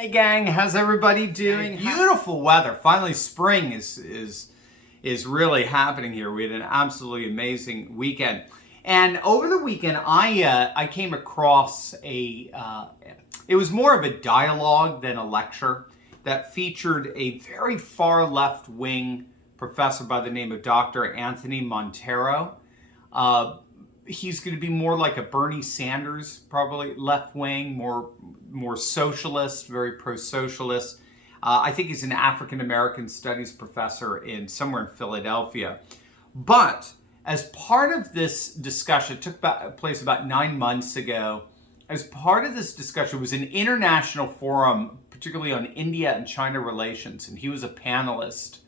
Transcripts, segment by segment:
Hey gang, how's everybody doing? Beautiful weather. Finally, spring is really happening here. We had an absolutely amazing weekend, and over the weekend, I came across it was more of a dialogue than a lecture that featured a very far left wing professor by the name of Dr. Anthony Montero. He's going to be more like a Bernie Sanders, probably left wing, more socialist, very pro-socialist. I think he's an African American studies professor somewhere in Philadelphia. But as part of this discussion, it took place about 9 months ago. As part of this discussion, it was an international forum, particularly on India and China relations, and he was a panelist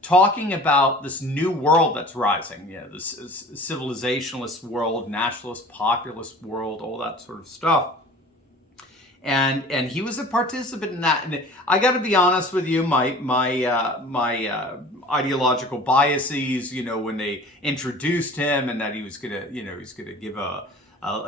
talking about this new world that's rising, this civilizationalist world, nationalist, populist world, all that sort of stuff. And he was a participant in that. And I got to be honest with you, my ideological biases, when they introduced him and that he was gonna, he's gonna give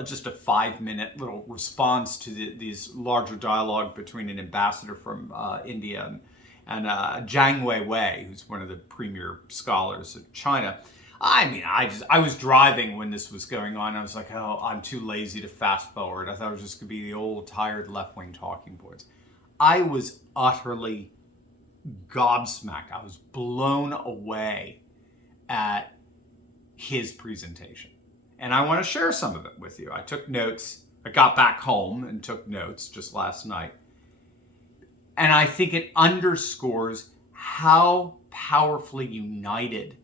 just a 5-minute little response to these larger dialogue between an ambassador from India and Jiang Weiwei, who's one of the premier scholars of China. I mean, I was driving when this was going on. I was like, oh, I'm too lazy to fast forward. I thought it was just going to be the old, tired left-wing talking points. I was utterly gobsmacked. I was blown away at his presentation. And I want to share some of it with you. I took notes. I got back home and took notes just last night. And I think it underscores how powerfully united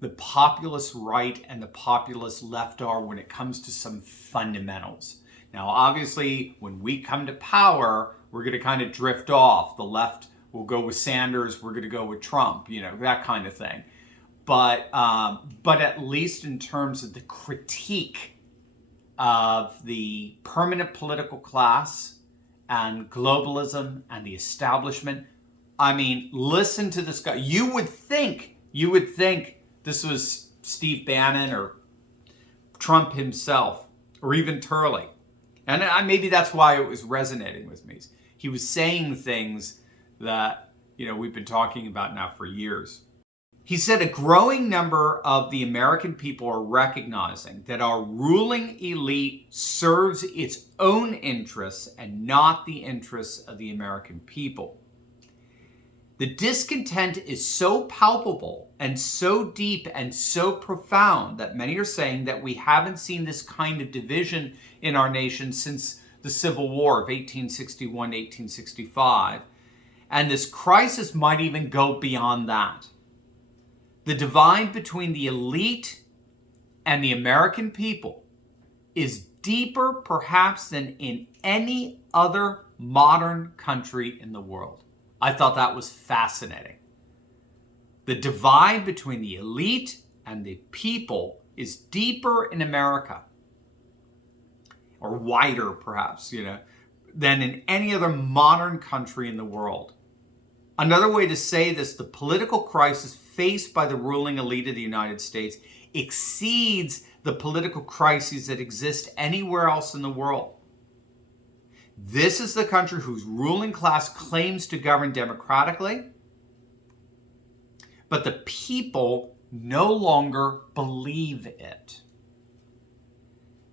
the populist right and the populist left are when it comes to some fundamentals. Now, obviously, when we come to power, we're going to kind of drift off. The left will go with Sanders. We're going to go with Trump, that kind of thing. But at least in terms of the critique of the permanent political class and globalism and the establishment. I mean, listen to this guy. You would think this was Steve Bannon or Trump himself or even Turley. And maybe that's why it was resonating with me. He was saying things that, we've been talking about now for years. He said a growing number of the American people are recognizing that our ruling elite serves its own interests and not the interests of the American people. The discontent is so palpable and so deep and so profound that many are saying that we haven't seen this kind of division in our nation since the Civil War of 1861 1865. And this crisis might even go beyond that. The divide between the elite and the American people is deeper perhaps than in any other modern country in the world. I thought that was fascinating. The divide between the elite and the people is deeper in America, or wider perhaps, than in any other modern country in the world. Another way to say this, the political crisis faced by the ruling elite of the United States exceeds the political crises that exist anywhere else in the world. This is the country whose ruling class claims to govern democratically, but the people no longer believe it.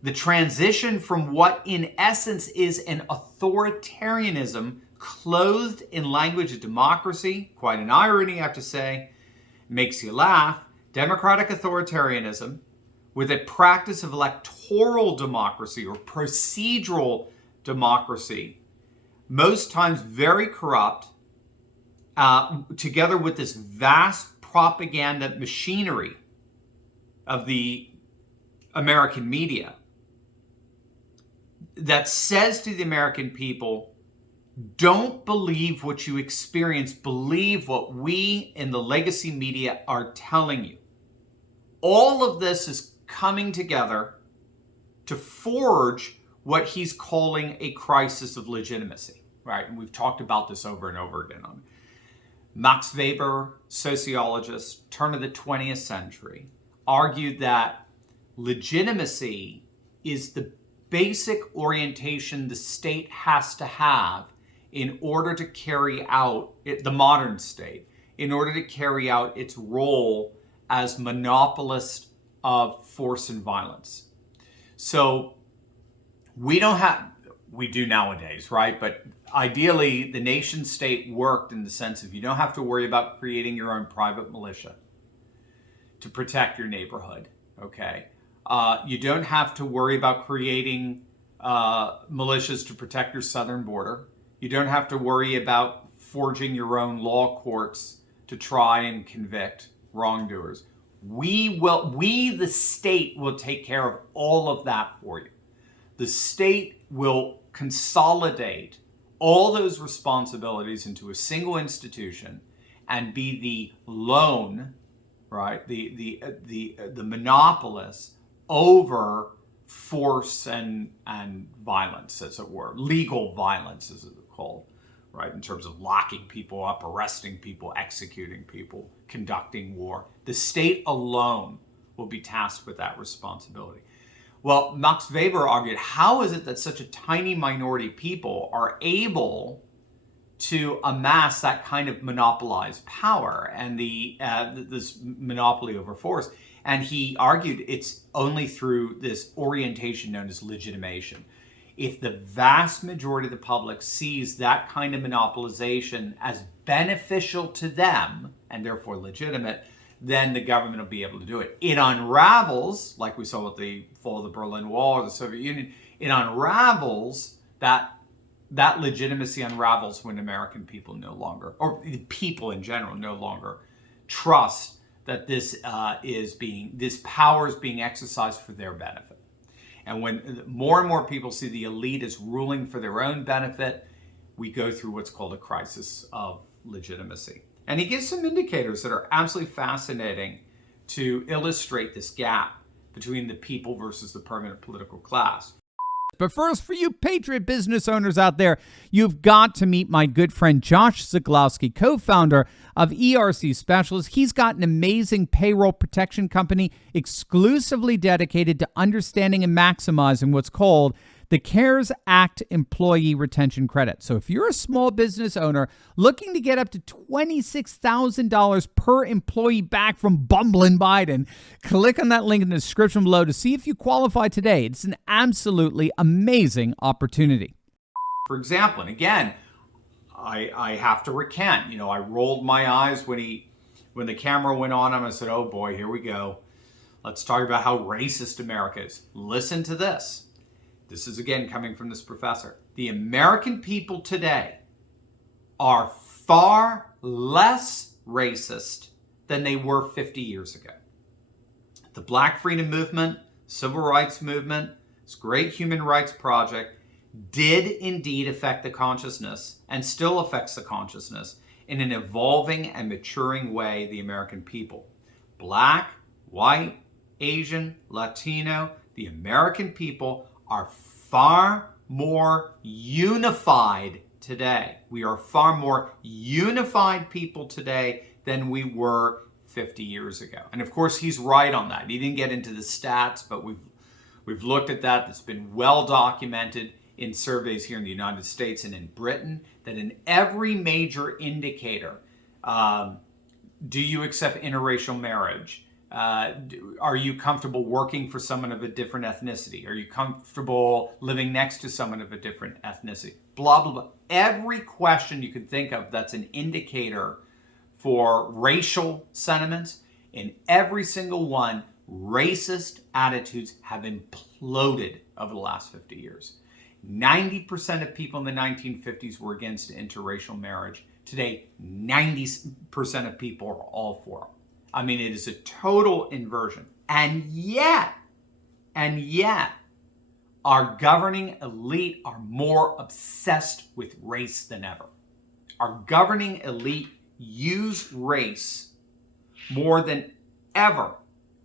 The transition from what in essence is an authoritarianism clothed in language of democracy, quite an irony I have to say, makes you laugh, democratic authoritarianism with a practice of electoral democracy or procedural democracy, most times very corrupt, together with this vast propaganda machinery of the American media that says to the American people, don't believe what you experience, believe what we in the legacy media are telling you. All of this is coming together to forge what he's calling a crisis of legitimacy, right? And we've talked about this over and over again. Max Weber, sociologist, turn of the 20th century, argued that legitimacy is the basic orientation the state has to have in order to carry out the modern state, in order to carry out its role as monopolist of force and violence. So we do nowadays, right? But ideally, the nation state worked in the sense of you don't have to worry about creating your own private militia to protect your neighborhood, okay? You don't have to worry about creating militias to protect your southern border. You don't have to worry about forging your own law courts to try and convict wrongdoers. We, the state, will take care of all of that for you. The state will consolidate all those responsibilities into a single institution and be the lone, right, the monopolist over force and violence, as it were, legal violence, as it's called, right, in terms of locking people up, arresting people, executing people, conducting war. The state alone will be tasked with that responsibility. Well, Max Weber argued, how is it that such a tiny minority of people are able to amass that kind of monopolized power and this monopoly over force? And he argued it's only through this orientation known as legitimation. If the vast majority of the public sees that kind of monopolization as beneficial to them and therefore legitimate, then the government will be able to do it. It unravels, like we saw with the fall of the Berlin Wall or the Soviet Union, it unravels, that legitimacy unravels when American people no longer, or people in general, no longer trust that this power is being exercised for their benefit. And when more and more people see the elite as ruling for their own benefit, we go through what's called a crisis of legitimacy. And he gives some indicators that are absolutely fascinating to illustrate this gap between the people versus the permanent political class. But first, for you patriot business owners out there, you've got to meet my good friend Josh Zaglowski, co-founder of ERC Specialist. He's got an amazing payroll protection company exclusively dedicated to understanding and maximizing what's called the CARES Act Employee Retention Credit. So if you're a small business owner looking to get up to $26,000 per employee back from bumbling Biden, click on that link in the description below to see if you qualify today. It's an absolutely amazing opportunity. For example, and again, I have to recant, I rolled my eyes when the camera went on him. I said, oh boy, here we go. Let's talk about how racist America is. Listen to this. This is again coming from this professor. The American people today are far less racist than they were 50 years ago. The Black Freedom Movement, Civil Rights Movement, this great human rights project did indeed affect the consciousness and still affects the consciousness in an evolving and maturing way, the American people. Black, white, Asian, Latino, the American people are far more unified today. We are far more unified people today than we were 50 years ago. And of course, he's right on that. He didn't get into the stats, but we've looked at that. It's been well documented in surveys here in the United States and in Britain, that in every major indicator, do you accept interracial marriage? Are you comfortable working for someone of a different ethnicity? Are you comfortable living next to someone of a different ethnicity? Blah, blah, blah. Every question you could think of that's an indicator for racial sentiments, in every single one, racist attitudes have imploded over the last 50 years. 90% of people in the 1950s were against interracial marriage. Today, 90% of people are all for it. I mean, it is a total inversion. And yet, our governing elite are more obsessed with race than ever. Our governing elite use race more than ever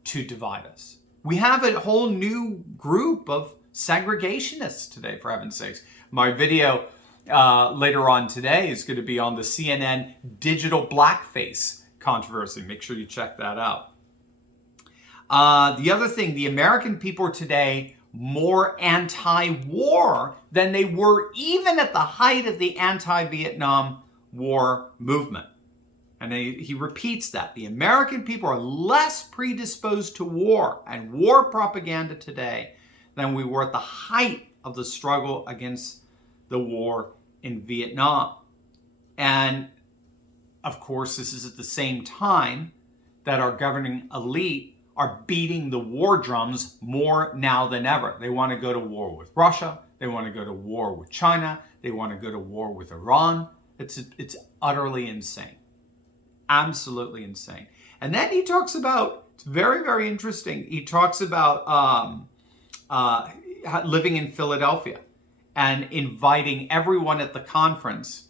to divide us. We have a whole new group of segregationists today, for heaven's sakes. My video later on today is going to be on the CNN digital blackface controversy. Make sure you check that out. The other thing, the American people today more anti-war than they were even at the height of the anti-Vietnam War movement. And he repeats that. The American people are less predisposed to war and war propaganda today than we were at the height of the struggle against the war in Vietnam. And of course, this is at the same time that our governing elite are beating the war drums more now than ever. They want to go to war with Russia. They want to go to war with China. They want to go to war with Iran. It's utterly insane. Absolutely insane. And then he talks about, it's very, very interesting. He talks about living in Philadelphia and inviting everyone at the conference,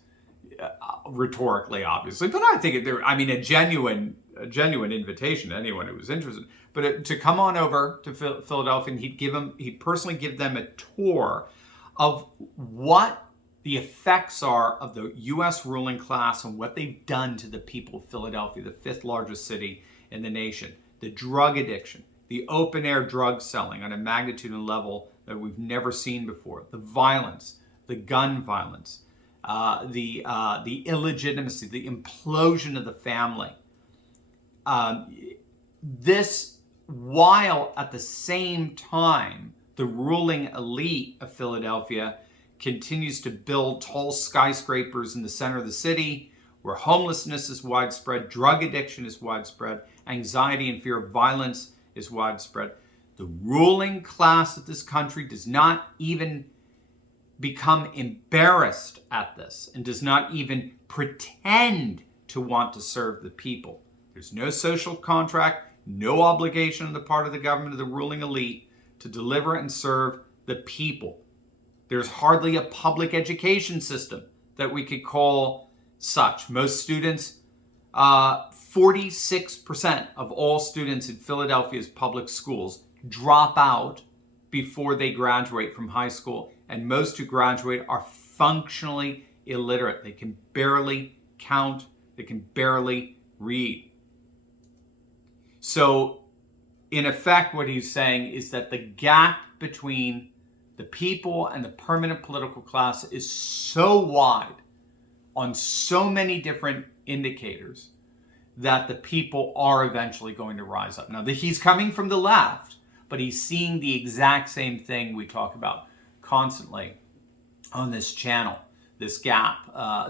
rhetorically, obviously, but I think a genuine invitation to anyone who was interested, but to come on over to Philadelphia, and he'd personally give them a tour of what the effects are of the U.S. ruling class and what they've done to the people of Philadelphia, the fifth largest city in the nation. The drug addiction, the open-air drug selling on a magnitude and level that we've never seen before, the violence, the gun violence, the illegitimacy, the implosion of the family. This, while at the same time, the ruling elite of Philadelphia continues to build tall skyscrapers in the center of the city, where homelessness is widespread, drug addiction is widespread, anxiety and fear of violence is widespread. The ruling class of this country does not even become embarrassed at this and does not even pretend to want to serve the people. There's no social contract, no obligation on the part of the government of the ruling elite to deliver and serve the people. There's hardly a public education system that we could call such. Most students, 46% of all students in Philadelphia's public schools drop out before they graduate from high school, and most who graduate are functionally illiterate. They can barely count, they can barely read. So, in effect, what he's saying is that the gap between the people and the permanent political class is so wide on so many different indicators that the people are eventually going to rise up. Now, he's coming from the left, but he's seeing the exact same thing we talk about constantly on this channel. This gap,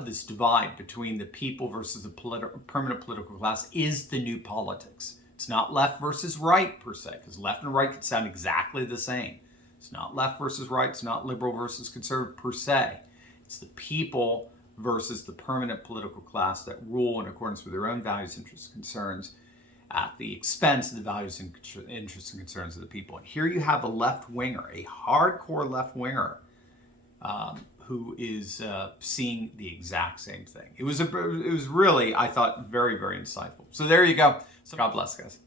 this divide between the people versus the permanent political class is the new politics. It's not left versus right per se, because left and right can sound exactly the same. It's not left versus right. It's not liberal versus conservative per se. It's the people versus the permanent political class that rule in accordance with their own values, interests, and concerns at the expense of the values and interests and concerns of the people. And here you have a left-winger, a hardcore left-winger, who is seeing the exact same thing. It was really, I thought, very, very insightful. So there you go. So God bless, guys.